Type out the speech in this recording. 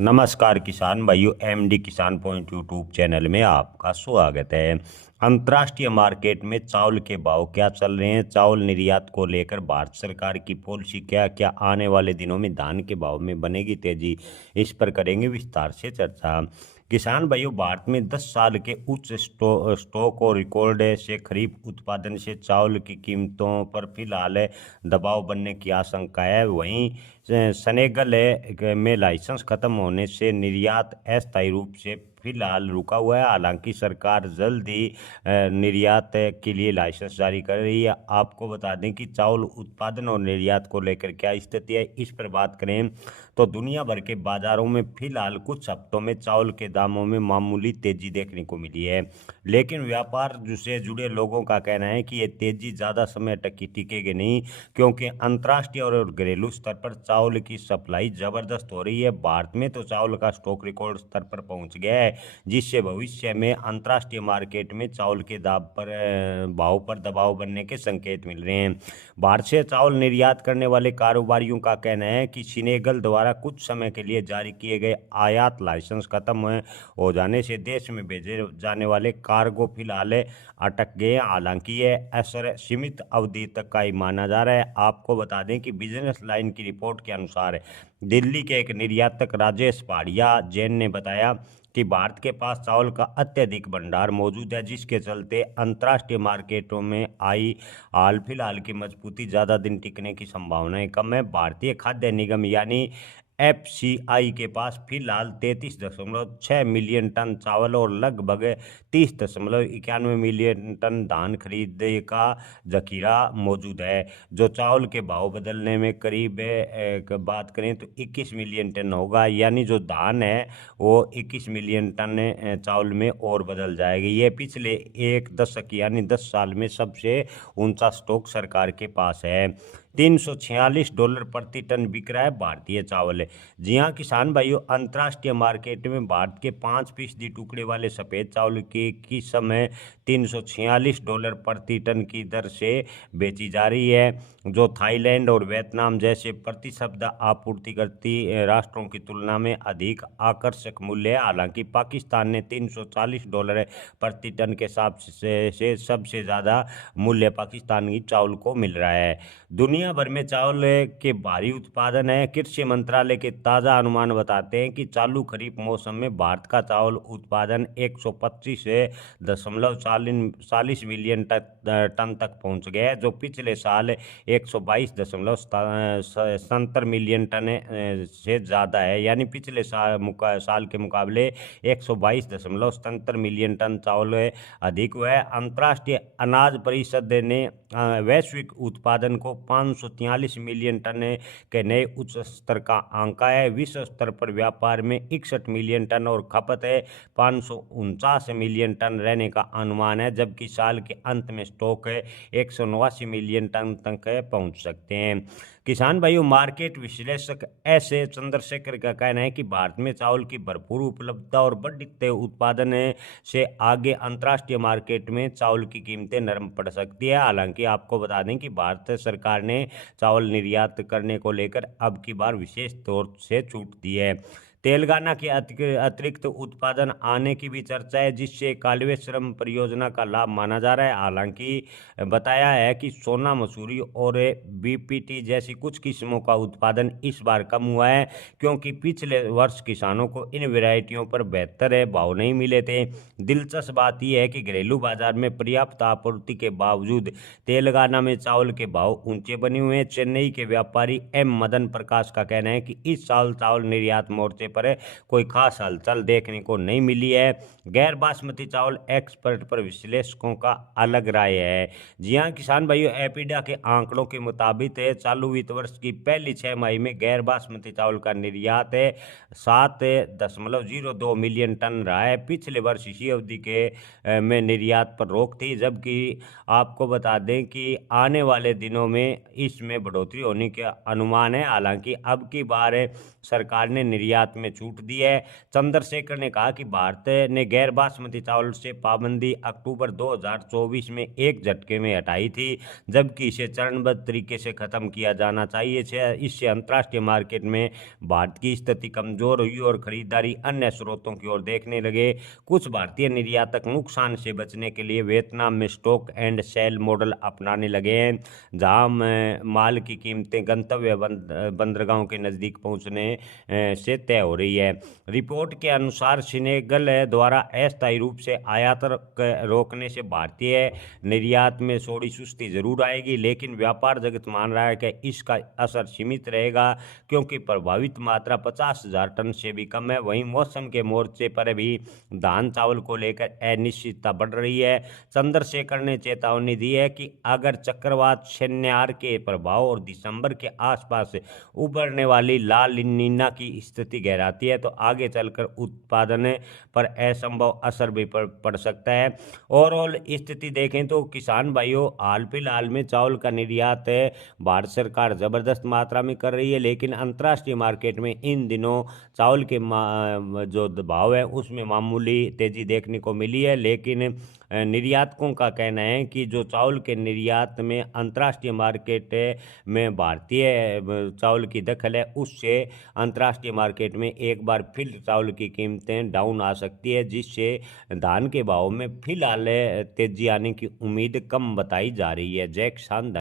नमस्कार किसान भाइयों, एमडी किसान पॉइंट यूट्यूब चैनल में आपका स्वागत है। अंतर्राष्ट्रीय मार्केट में चावल के भाव क्या चल रहे हैं, चावल निर्यात को लेकर भारत सरकार की पॉलिसी क्या क्या, आने वाले दिनों में धान के भाव में बनेगी तेजी, इस पर करेंगे विस्तार से चर्चा। किसान भाइयों, भारत में 10 साल के उच्च स्टॉक और रिकॉर्ड से खरीफ उत्पादन से चावल की कीमतों पर फिलहाल दबाव बनने की आशंका है। वहीं सेनेगल में लाइसेंस खत्म होने से निर्यात अस्थायी रूप से फिलहाल रुका हुआ है। हालांकि सरकार जल्द ही निर्यात के लिए लाइसेंस जारी कर रही है। आपको बता दें कि चावल उत्पादन और निर्यात को लेकर क्या स्थिति है, इस पर बात करें तो दुनिया भर के बाजारों में फिलहाल कुछ हफ्तों में चावल के दामों में मामूली तेजी देखने को मिली है। लेकिन व्यापार से जुड़े लोगों का कहना है कि ये तेजी ज़्यादा समय तक टिकेगी नहीं, क्योंकि अंतर्राष्ट्रीय और घरेलू स्तर पर चावल की सप्लाई ज़बरदस्त हो रही है। भारत में तो चावल का स्टॉक रिकॉर्ड स्तर पर पहुंच गया है, जिससे भविष्य में अंतर्राष्ट्रीय मार्केट में चावल के भाव पर दबाव बनने के संकेत मिल रहे हैं। भारत से चावल निर्यात करने वाले कारोबारियों का कहना है कि सेनेगल द्वारा कुछ समय के लिए जारी किए गए आयात लाइसेंस खत्म हो जाने से देश में भेजे जाने वाले कार्गो फिलहाल अटक गए। हालांकि यह असर सीमित अवधि तक का ही माना जा रहा है। आपको बता दें कि बिजनेस लाइन की रिपोर्ट के अनुसार दिल्ली के एक निर्यातक राजेश पहाड़िया जैन ने बताया कि भारत के पास चावल का अत्यधिक भंडार मौजूद है, जिसके चलते अंतर्राष्ट्रीय मार्केटों में आई हाल फिलहाल की मजबूती ज़्यादा दिन टिकने की संभावनाएं कम है। भारतीय खाद्य निगम यानी एफसीआई के पास फिलहाल 33.6 मिलियन टन चावल और लगभग 30.91 मिलियन टन धान खरीदने का जखीरा मौजूद है, जो चावल के भाव बदलने में करीब बात करें तो 21 मिलियन टन होगा। यानी जो धान है वो 21 मिलियन टन चावल में और बदल जाएगी। ये पिछले एक दशक यानी 10 साल में सबसे ऊंचा स्टॉक सरकार के पास है। $346 प्रति टन बिक रहा है भारतीय चावल। जी हाँ किसान भाइयों, अंतर्राष्ट्रीय मार्केट में भारत के 5% टुकड़े वाले सफ़ेद चावल की समय $346 प्रति टन की दर से बेची जा रही है, जो थाईलैंड और वियतनाम जैसे प्रतिस्पर्धा आपूर्ति करती राष्ट्रों की तुलना में अधिक आकर्षक मूल्य है। हालांकि पाकिस्तान ने $340 प्रति टन के हिसाब से सबसे ज़्यादा मूल्य पाकिस्तानी चावल को मिल रहा है। दुनिया भर में चावल के भारी उत्पादन है। कृषि मंत्रालय के ताज़ा अनुमान बताते हैं कि चालू खरीफ मौसम में भारत का चावल उत्पादन 125.40 मिलियन टन तक पहुंच गया है, जो पिछले साल 122.70 मिलियन टन से ज़्यादा है। यानी पिछले साल के मुकाबले 122.70 मिलियन टन चावल अधिक हुआ है। अंतर्राष्ट्रीय अनाज परिषद ने वैश्विक उत्पादन को 543 मिलियन टन के नए उच्च स्तर का आंका है। विश्व स्तर पर व्यापार में 61 मिलियन टन और खपत है 549 मिलियन टन रहने का अनुमान है, जबकि साल के अंत में स्टॉक 189 मिलियन टन तक पहुंच सकते हैं। किसान भाइयों, मार्केट विश्लेषक ऐसे चंद्रशेखर का कहना है कि भारत में चावल की भरपूर उपलब्धता और बढ़ते उत्पादन से आगे अंतर्राष्ट्रीय मार्केट में चावल की कीमतें नरम पड़ सकती है। हालांकि आपको बता दें कि भारत सरकार ने चावल निर्यात करने को लेकर अब की बार विशेष तौर से छूट दी है। तेलंगाना के अतिरिक्त उत्पादन आने की भी चर्चा है, जिससे कालवे श्रम परियोजना का लाभ माना जा रहा है। हालांकि बताया है कि सोना मसूरी और बीपीटी जैसी कुछ किस्मों का उत्पादन इस बार कम हुआ है, क्योंकि पिछले वर्ष किसानों को इन वैरायटियों पर बेहतर भाव नहीं मिले थे। दिलचस्प बात यह है कि घरेलू बाजार में पर्याप्त आपूर्ति के बावजूद तेलंगाना में चावल के भाव ऊंचे बने हुए हैं। चेन्नई के व्यापारी एम मदन प्रकाश का कहना है कि इस साल चावल निर्यात मोर्चे पर कोई खास हलचल देखने को नहीं मिली है। गैर बासमती चावल एक्सपर्ट पर विश्लेषकों का अलग राय है। जी हाँ किसान भाइयों, एपीडा के आंकड़ों के मुताबिक चालू वित्त वर्ष की पहली 6 माही में गैर बासमती चावल का निर्यात 7.02 मिलियन टन रहा है। पिछले वर्ष इसी अवधि के में निर्यात पर रोक थी, जबकि आपको बता दें कि आने वाले दिनों में इसमें बढ़ोतरी होने के अनुमान है। हालांकि अब की बार सरकार ने निर्यात में छूट दी है। चंद्रशेखर ने कहा कि भारत ने गैर बासमती चावल से पाबंदी अक्टूबर 2024 में एक झटके में हटाई थी, जबकि इसे चरणबद्ध तरीके से खत्म किया जाना चाहिए। इससे अंतर्राष्ट्रीय मार्केट में भारत की स्थिति कमजोर हुई और खरीदारी अन्य स्रोतों की ओर देखने लगे। कुछ भारतीय निर्यातक नुकसान से बचने के लिए वियतनाम में स्टॉक एंड सेल मॉडल अपनाने लगे हैं, जहां माल की कीमतें गंतव्य बंदरगाहों के नजदीक पहुंचने से तय हो रही है। रिपोर्ट के अनुसार सेनेगल द्वारा अस्थायी रूप से आयात रोकने से भारतीय निर्यात में थोड़ी सुस्ती जरूर आएगी, लेकिन व्यापार जगत मान रहा है कि इसका असर सीमित रहेगा, क्योंकि प्रभावित मात्रा 50,000 टन से भी कम है। वहीं मौसम के मोर्चे पर भी धान चावल को लेकर अनिश्चितता बढ़ रही है। चंद्रशेखर ने चेतावनी दी है कि अगर चक्रवात शनिवार के प्रभाव और दिसंबर के आसपास उभरने वाली ला नीना की स्थिति गहराती है तो आगे चलकर उत्पादन पर असंभव असर भी पड़ सकता है। ओवरऑल स्थिति देखें तो किसान भाइयों, हाल फिलहाल में चावल का निर्यात भारत सरकार जबरदस्त मात्रा में कर रही है, लेकिन अंतर्राष्ट्रीय मार्केट में इन दिनों चावल के जो भाव है उसमें मामूली तेजी देखने को मिली है। लेकिन निर्यातकों का कहना है कि जो चावल के निर्यात में अंतर्राष्ट्रीय मार्केट में भारतीय चावल की दखल है, उससे अंतर्राष्ट्रीय मार्केट में एक बार फिर चावल की कीमतें डाउन आ सकती है, जिससे धान के भाव में फिलहाल तेजी आने की उम्मीद कम बताई जा रही है। जय किसान।